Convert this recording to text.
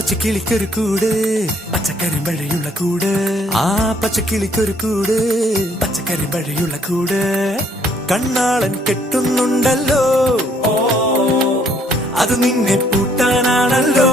പച്ചക്കിളിക്കൊരു കൂട് പച്ചക്കരിമ്പഴയുള്ള കൂട് ആ പച്ചക്കിളിക്കൊരു കൂട് പച്ചക്കരിമ്പഴയുള്ള കൂട് കണ്ണാളൻ കെട്ടുന്നുണ്ടല്ലോ അത് നിന്നെ പൂട്ടാനാണല്ലോ